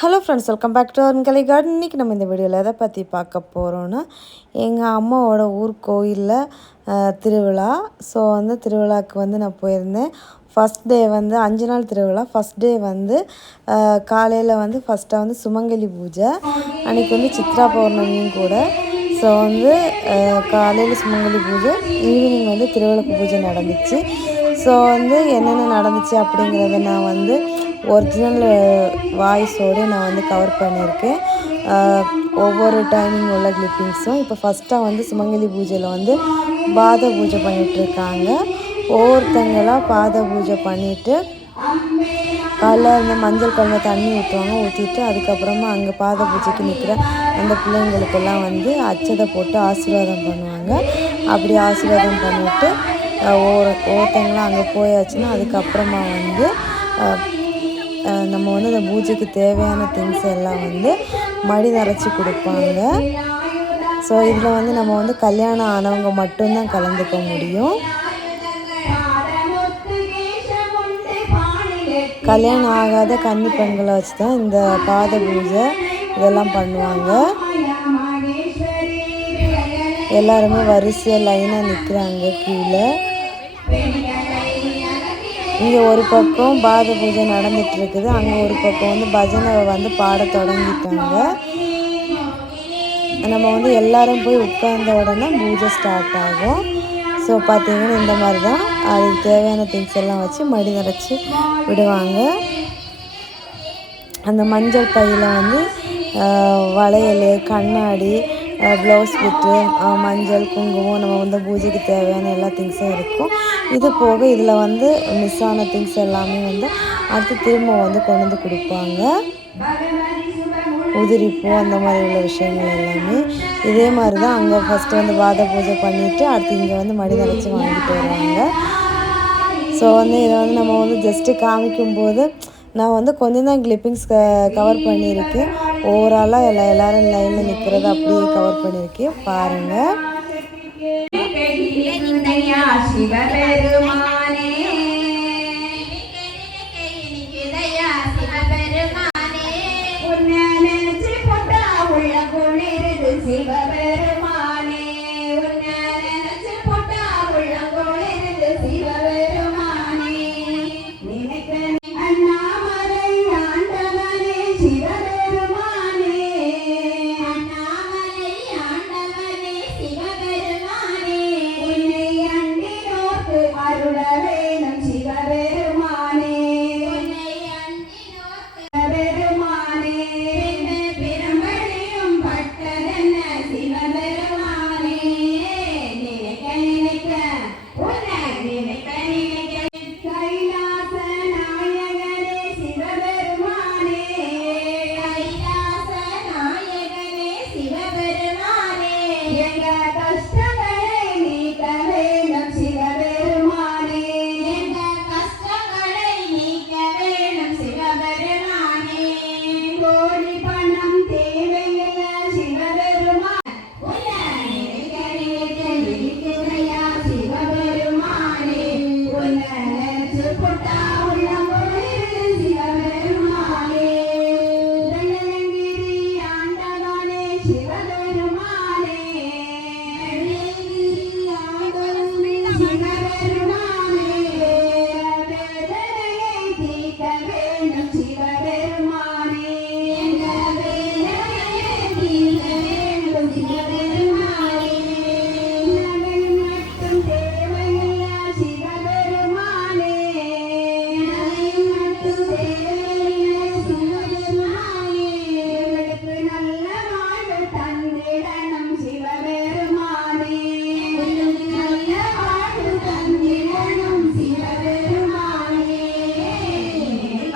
Hello friends, welcome back to Arunkalai garden. இன்றைக்கி நம்ம இந்த வீடியோவில் எதை பற்றி பார்க்க போகிறோன்னா, எங்கள் அம்மாவோட ஊர் கோயிலில் திருவிழா. ஸோ திருவிழாவுக்கு நான் போயிருந்தேன். ஃபஸ்ட் டே 5 நாள் திருவிழா. ஃபஸ்ட் டே காலையில் ஃபஸ்ட்டாக சுமங்கலி பூஜை. அன்றைக்கி சித்ரா பௌர்ணமியும் கூட. ஸோ காலையில் சுமங்கலி பூஜை, ஈவினிங் திருவிளக்கு பூஜை நடந்துச்சு. ஸோ என்னென்ன நடந்துச்சு அப்படிங்கிறத நான் ஒரிஜினல் வாய்ஸோடு நான் கவர் பண்ணியிருக்கேன். ஒவ்வொரு டைமிங் உள்ள கிளிப்பிங்ஸும். இப்போ ஃபஸ்ட்டாக சுமங்கலி பூஜையில் பாத பூஜை பண்ணிகிட்ருக்காங்க. ஒவ்வொருத்தங்களாக பாத பூஜை பண்ணிவிட்டு காலைல மஞ்சள் கலந்த தண்ணி ஊற்றுவாங்க. ஊற்றிட்டு அதுக்கப்புறமா அங்கே பாத பூஜைக்கு நிற்கிற அந்த பிள்ளைங்களுக்கெல்லாம் அச்சதை போட்டு ஆசீர்வாதம் பண்ணுவாங்க. அப்படி ஆசீர்வாதம் பண்ணிவிட்டு ஒவ்வொருத்தங்களாம் அங்கே போயாச்சுன்னா அதுக்கப்புறமா நம்ம இந்த பூஜைக்கு தேவையான திங்ஸ் எல்லாம் மடி நிறைச்சி கொடுப்பாங்க. ஸோ இதில் நம்ம கல்யாணம் ஆனவங்க மட்டும்தான் கலந்துக்க முடியும். கல்யாணம் ஆகாத கன்னி பெண்களை வச்சு தான் இந்த பாத பூஜை இதெல்லாம் பண்ணுவாங்க. எல்லாருமே வரிசையாக லைனாக நிற்கிறாங்க கீழே. இங்கே ஒரு பக்கம் பாத பூஜை நடந்துகிட்ருக்குது. அங்கே ஒரு பக்கம் பஜனை பாட தொடங்கிட்டாங்க. நம்ம எல்லாரும் போய் உட்கார்ந்த உடனே பூஜை ஸ்டார்ட் ஆகும். ஸோ பார்த்திங்கன்னா இந்த மாதிரி தான் அதுக்கு தேவையான திங்ஸ் எல்லாம் வச்சு மடி நிறைச்சி விடுவாங்க. அந்த மஞ்சள் பையில் வளையல், கண்ணாடி, ப்ளவுஸ் பிட்டு, மஞ்சள், குங்குமம், நம்ம பூஜைக்கு தேவையான எல்லா திங்ஸும் இருக்கும். இது போக இதில் மிஸ் ஆன திங்ஸ் எல்லாமே அடுத்து திரும்ப கொண்டு கொடுப்பாங்க. உதிரிப்பூ அந்த மாதிரி உள்ள விஷயங்கள் எல்லாமே இதே மாதிரி தான். அங்கே ஃபஸ்ட்டு பாத பூஜை பண்ணிவிட்டு அடுத்து இங்கே மடி நிறச்சி வாங்கிட்டு வருவாங்க. ஸோ இதை நம்ம ஜஸ்ட்டு காமிக்கும்போது நான் கொஞ்சம் தான் கிளிப்பிங்ஸ் கவர் பண்ணியிருக்கேன். ஓவராலாக எல்லோரும் லைனில் நிற்கிறத அப்படியே கவர் பண்ணியிருக்கேன். பாருங்கள்.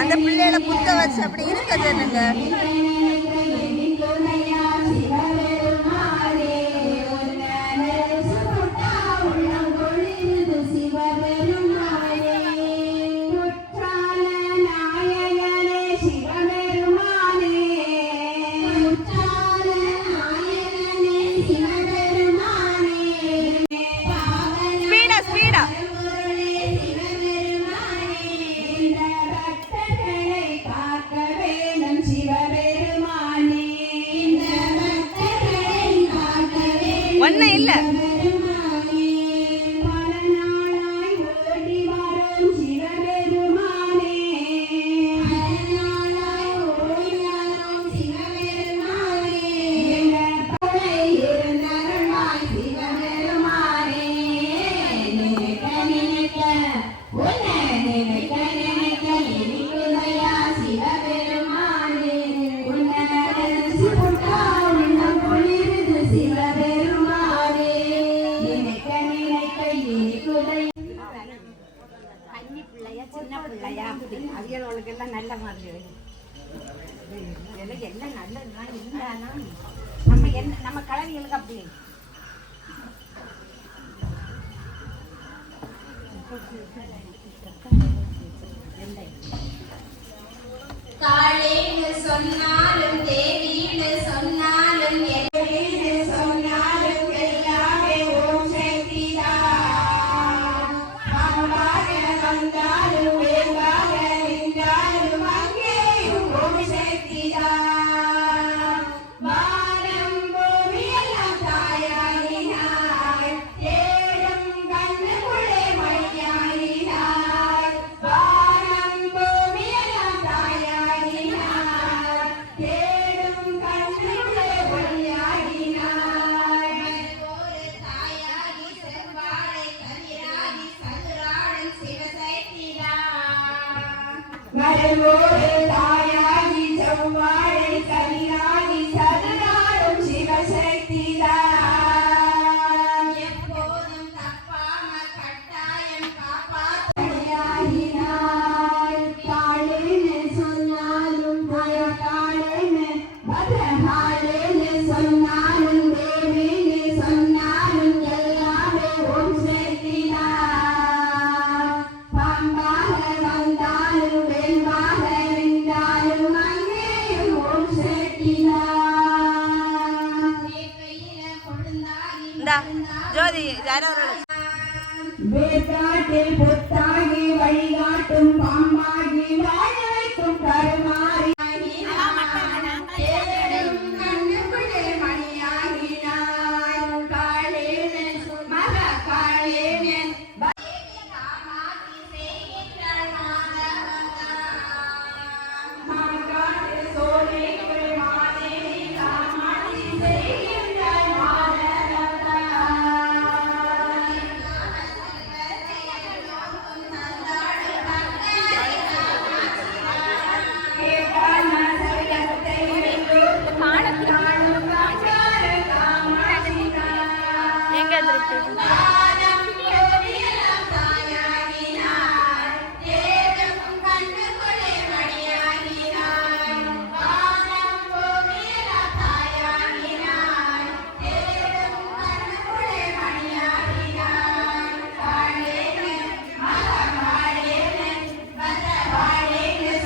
அந்த பிள்ளைகளை புத்த வச்சு அப்படி இருக்குது என்னங்க. Shiva அவியலுக்கெல்லாம் நல்ல மாதிரி எல்லாம் நல்லதுதான் இருந்தாலும் நம்ம கலவிகளுக்கு அப்படி காலேன்னு சொன்னாலும் தேவின்னு சொன்னாலும் சொன்னாலும் எல்லாமே ஓம் சக்திதான். பாம்பாக வந்தாலும் வேம்பாக நின்றாலும் அங்கேயும் ஓம் சக்திதான். வானம் பூமியெல்லாம் தாயாயினாள், தேடும் கண்ணுக்குள்ளே மணியாயினாள். வானம் பூமியெல்லாம் தாயாயினாள், தேடும் கண்ணுக்குள்ளே மணியாயினாள். ஒரு தாயாகி செவ்வாழை கதிராகி சதுராடன் சிவசக்திதான். மரமோடு தாயாகி செவ்வாழை கதிராகி சதுராடும் சிவசக்திதான். எப்போதும் தப்பாம கட்டாயம் காப்பாற்றினாள். காலேன்னு சொன்னாலும் காலேன்னு பத்ரகாலேன்னு சொன்னாலும் தேவின்னு சொன்னாலும் எல்லாமே ஓம் சக்திதான். பாம்பாக வந்தாலும் வேம்பாக நின்றாலும் அங்கேயும் ஓம் சக்திதான். கையில கொழுந்தாகி ஜோதி வேட்டாட்டில் புத்தாகி வழிகாட்டும் பாம்பாகி வாழ வைக்கும் கருமாறி தேடும் கண்ணுக்குள்ளே மணியாகினாள். காலேன்னு மக காலேன்னு காமாட்சி செய்கின்றாள் மாகாட்டு சோலைக்குள் மாதேவி காமாட்சி செய்கின்றாள் எங்க இருக்கு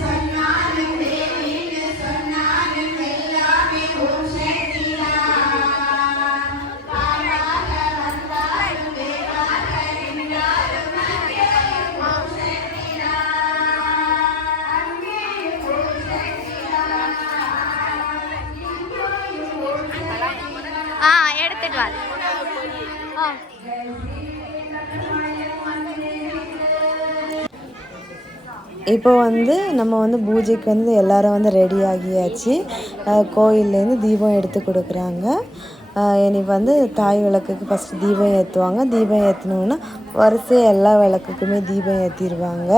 சொன்னாலும் தேவின்னு சொன்னாலும் எல்லாமே ஓம் சக்திதான். பாலாக வந்தாலும் வேறாக நின்றாலும் அங்கேயும் ஓம் சக்திதான். அங்கேயும் ஓம் சக்திதான். இங்கேயும் ஓம் சக்திதான். எடுத்துட்டு வா இப்போ வந்து நம்ம வந்து பூஜைக்கு வந்து எல்லாரும் வந்து ரெடி ஆகியாச்சு. கோயில்லேருந்து தீபம் எடுத்து கொடுக்குறாங்க. இனி வந்து தாய் விளக்குக்கு ஃபஸ்ட்டு தீபம் ஏற்றுவாங்க. தீபம் ஏற்றினோன்னா வரிசையாக எல்லா விளக்குக்குமே தீபம் ஏற்றிடுவாங்க.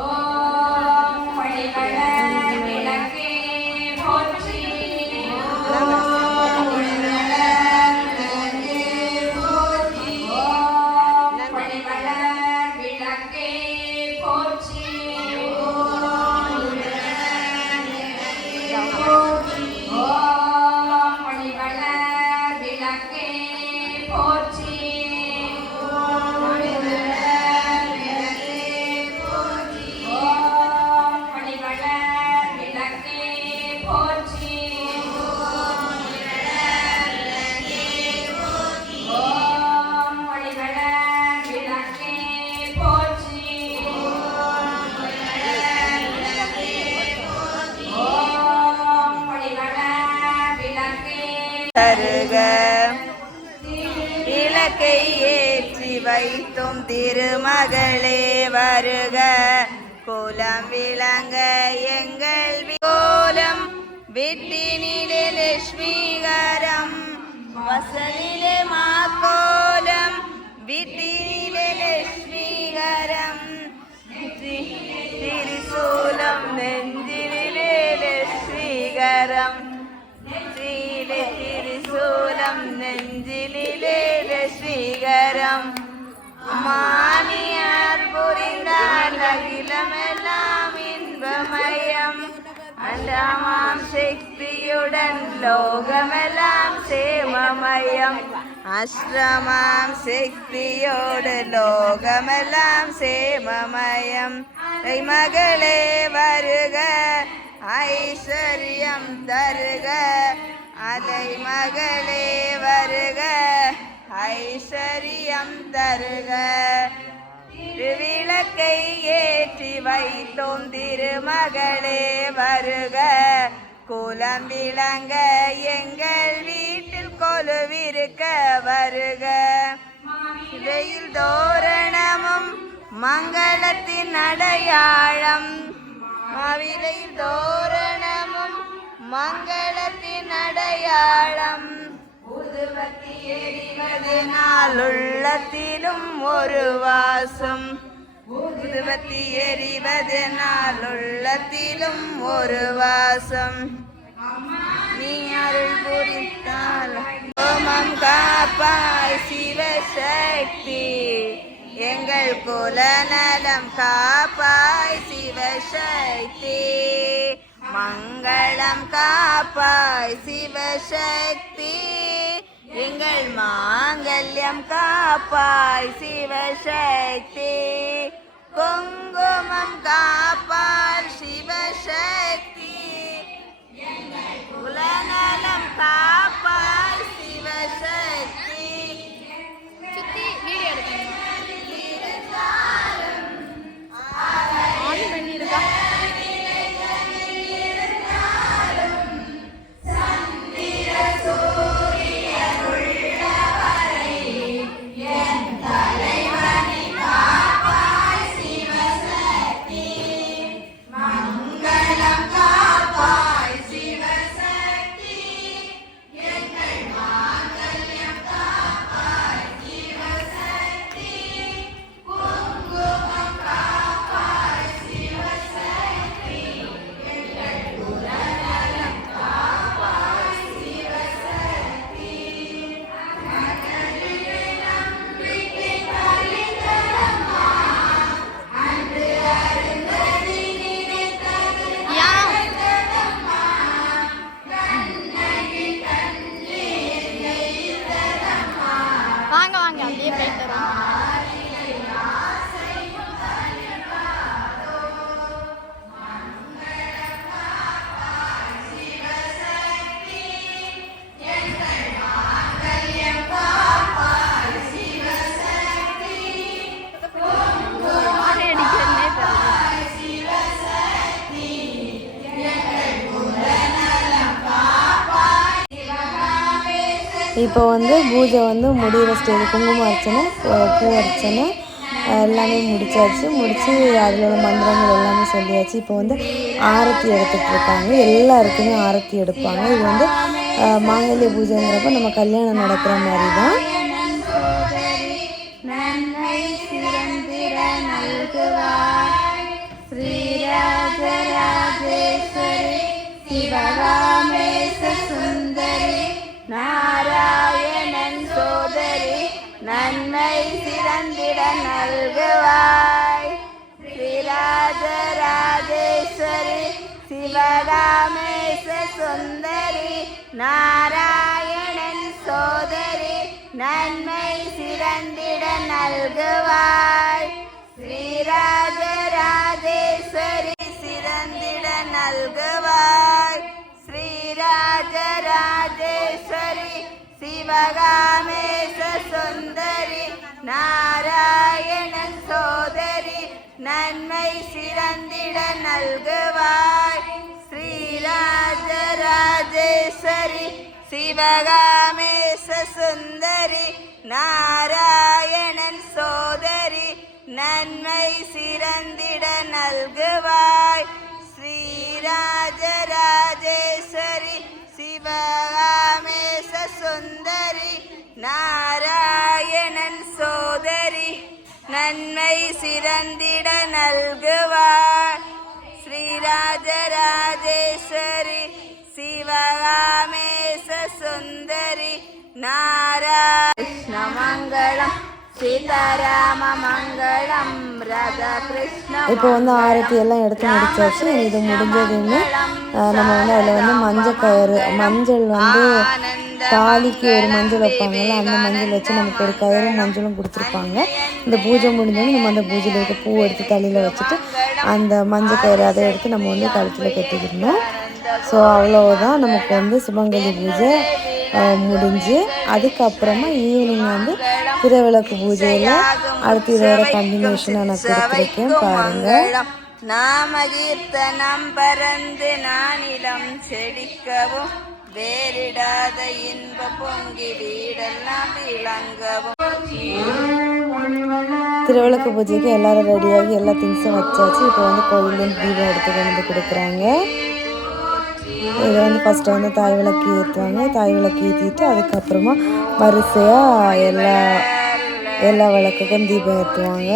ஓம் மணிவளர் விளக்கே போற்றி. ஓம் மணிவளர் விளக்கே போற்றி. ஓம் மணிவளர் விளக்கே போற்றி. ஓம் மணிவளர் விளக்கே போற்றி. ஓம் மணிவளர் விளக்கே போற்றி. தருக. விளக்கை ஏற்றி வைத்தும் திருமகளே வருக. கோலம் விளங்க எங்கள் கோலம் வீட்டினிலே லட்சுமிகரம் வசலிலே மாக்கோலம் வீட்டினிலே லட்சுமிகரம் திரிசூலம் நெஞ்சிலே லட்சுமிகரம் திரிசூலம் நெஞ்சிலே லட்சுமிகரம் மானியார் புரிந்தால் அகிலமெல்லாம் இன்பமயம் அண்டமாம் சக்தியுடன் லோகமெல்லாம் சேமமயம் அஷ்டமாம் சக்தியோடு லோகமெல்லாம் சேமமயம் மகளே வருக ஐஸ்வர்யம் தருக அலை மகளே வருக ஐஸ்வர்யம் தருக. விளக்கை ஏற்றி வைத்தோம் திருமகளே வருக. கோலம் விளங்க எங்கள் வீட்டில் கொலுவிருக்க வருக. வெயில் தோரணமும் மங்களத்தின் அடையாளம் மாவிலையில் தோரணமும் மங்களத்தின் அடையாளம் ஊதுபத்தி எரிவதனால் உள்ளத்திலும் ஒரு வாசம் ஊதுபத்தி எரிவதனால் உள்ளத்திலும் ஒரு வாசம் நீ அருள் புரித்தால் ஓமம் காப்பாய் சிவசக்தி எங்கள் குலநலம் காப்பாய் சிவசக்தி மங்களம் காப்பாய் சிவசக்தி எங்கள் மாங்கல்யம் காப்பாய் சிவசக்தி குங்குமம் காப்பாய் சிவசக்தி எங்கள் குலநலம் காப்பாய் சிவசக்தி. சுத்தி வீடியோ எடுக்கணும். இப்போ வந்து பூஜை வந்து முடிகிற ஸ்டேஜ் குங்கும அர்ச்சனை பூ அர்ச்சனை எல்லாமே முடிச்சாச்சு. முடித்து அதில் உள்ள மந்திரங்கள் எல்லாமே சொல்லியாச்சு. இப்போ வந்து ஆரத்தி எடுத்துகிட்டு இருக்காங்க. எல்லாருக்குமே ஆரத்தி எடுப்பாங்க. இது வந்து மாங்கல்ய பூஜைங்கிறப்ப நம்ம கல்யாணம் நடக்கிற மாதிரி தான். நாராயணன் சோதரி நன்மை சிறந்திட நல்குவாய். ஸ்ரீராஜராஜேஸ்வரி சிவகாமேச சுந்தரி நாராயணன் சோதரி நன்மை சிறந்திட நல்குவாய். ஸ்ரீராஜராஜேஸ்வரி சிறந்திட நல்குவாய். ஸ்ரீராஜராஜேஸ்வரி சிவகாமேச சுந்தரி நாராயணன் சோதரி நன்மை சிறந்திட நல்குவாய். ஸ்ரீராஜராஜேஸ்வரி சிவகாமேச சுந்தரி நாராயணன் சோதரி நன்மை சிறந்திட நல்குவாய். ஸ்ரீராஜராஜேஸ்வரி சிவகாமேச சுந்தரி நாராயணன் சோதரி நன்மை சிறந்திட நல்குவாய். ஸ்ரீராஜராஜேஸ்வரி சிவகாமேச சுந்தரி நாராயண மங்களம் சீதாராம மங்களம் ராதா கிருஷ்ண. இப்போ வந்து ஆரத்தி எல்லாம் எடுத்து முடிச்சாச்சு. இது முடிஞ்சதுன்னு நம்ம வந்து அதில் வந்து மஞ்சள் வந்து தாலிக்கு ஒரு மஞ்சள் வைப்பாங்கல்ல, அந்த மஞ்சள் வச்சு நமக்கு ஒரு கயிறும் மஞ்சளும் கொடுத்துருப்பாங்க. இந்த பூஜை முடிஞ்சோன்னு நம்ம அந்த பூஜையில் இருக்க பூ எடுத்து தலையில் வச்சுட்டு அந்த மஞ்சள் கயிறு அதை எடுத்து நம்ம வந்து கழுத்தில் கட்டிக்கிடணும். ஸோ அவ்வளோதான் நமக்கு வந்து சுமங்கலி பூஜை முடிஞ்சு. அதுக்கப்புறமா ஈவினிங் வந்து திருவிளக்கு பூஜையில் அடுத்து இதோட கண்டினியூஷனாக நான் கொடுத்துருக்கேன் பாருங்கள். நாம கீர்த்தனம் பறந்து நானிலம் செழிக்கவும் வேறிடாத இன்ப பொங்கி வீடெல்லாம் விளங்கவும். திருவிளக்கு பூஜைக்கு எல்லாரும் ரெடியாகி எல்லா திங்ஸும் வச்சாச்சு. இப்போ வந்து கோவிலேருந்து தீபம் எடுத்து கொண்டு கொடுக்குறாங்க. இதை வந்து ஃபஸ்ட்டு வந்து தாய் விளக்கு ஏற்றுவாங்க. தாய் விளக்கு ஏற்றிட்டு அதுக்கப்புறமா வரிசையாக எல்லா விளக்குக்கும் தீபம் ஏற்றுவாங்க.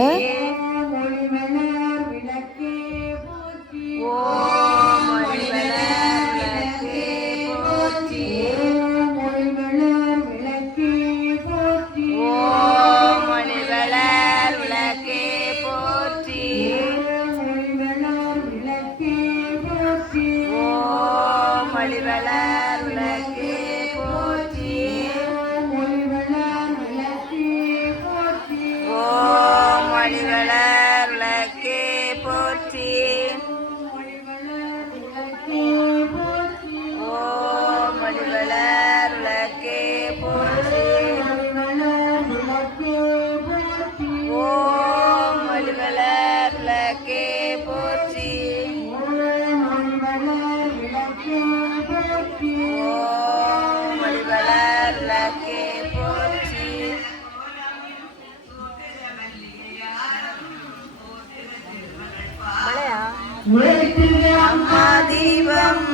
அம்மா தீபம்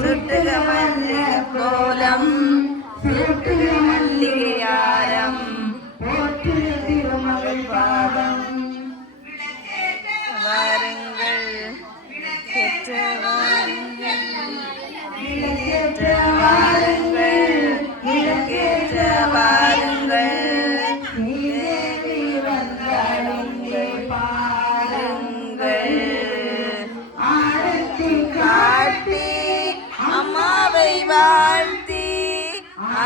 சுட்டுக மல்லிகை கோலம் சுட்டுக மல்லிகையாரம் போற்றுக திருமகள் பாதம். வாருங்கள் பெற்ற வாருங்கள் விளக்கேற்ற வாருங்கள் விளக்கேற்ற வாருங்கள். தேவி வந்தாளுங்கள் பாருங்கள். ஆரத்தி காட்டி அம்மாவை வாழ்த்தி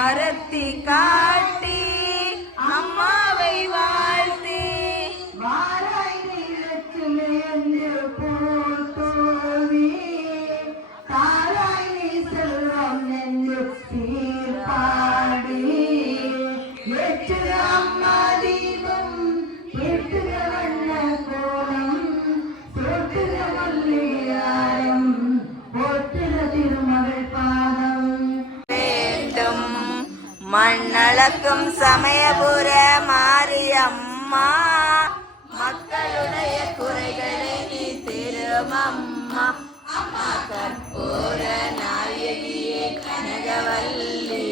ஆரத்தி காட்டி அம்மாவை வாழ்த்தி வாராய் நீலத்திலே என்று போத்தோவி தாராய் நீ செல்வம் என்று சீர்பாடி எட்டு அம்மா தீபம் எட்டு வண்ண கோலம் சொட்டுக மல்லிகாரம் போற்றுக திருமகள் பாதம். வேண்டும் மண்ணளக்கும் சமயபுர மாரியம்மா மக்களுடைய குறைகளை நீ திருமம்மா. அம்மா கற்பூர நாயகியே கனகவல்லி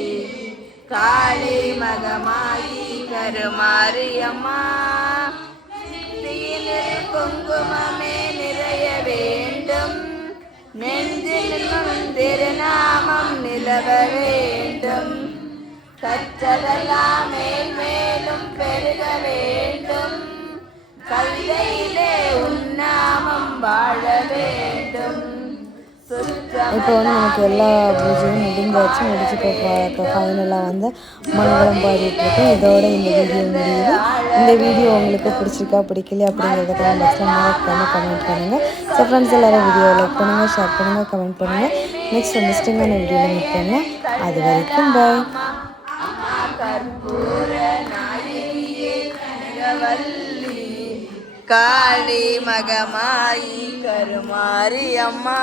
காளி மகமாயி கருமாரியம்மா. குங்குமமே நிறைய வேண்டும் நெஞ்சில் திருநாமம் நிலவ வேண்டும். கற்றதெல்லாம் மேல் மேலும் பெருக வேண்டும். கல்லையிலே உன்னாமம் வாழ வேண்டும். இப்போ வந்து நமக்கு எல்லா பூஜையும் முடிஞ்சாச்சு. இப்போ ஃபைனலாக வந்து மங்களம் பாடிட்டுருக்கோம். இதோட இந்த வீடியோ முடியுது. இந்த வீடியோ உங்களுக்கு பிடிச்சிருக்கா பிடிக்கலையா அப்படிங்கிறத கமெண்ட் பாக்ஸில் மறக்காமல் கமெண்ட் பண்ணுங்கள். ஸோ ஃப்ரெண்ட்ஸ் எல்லோரும் வீடியோ லைக் பண்ணுங்கள், ஷேர் பண்ணுங்கள், கமெண்ட் பண்ணுங்கள். நெக்ஸ்ட் இன்ட்ரெஸ்டிங்கான வீடியோவில் மீட் பண்ணலாம். அது வரைக்கும் பாய். வள்ளி காளி மகமாயி கருமாரி அம்மா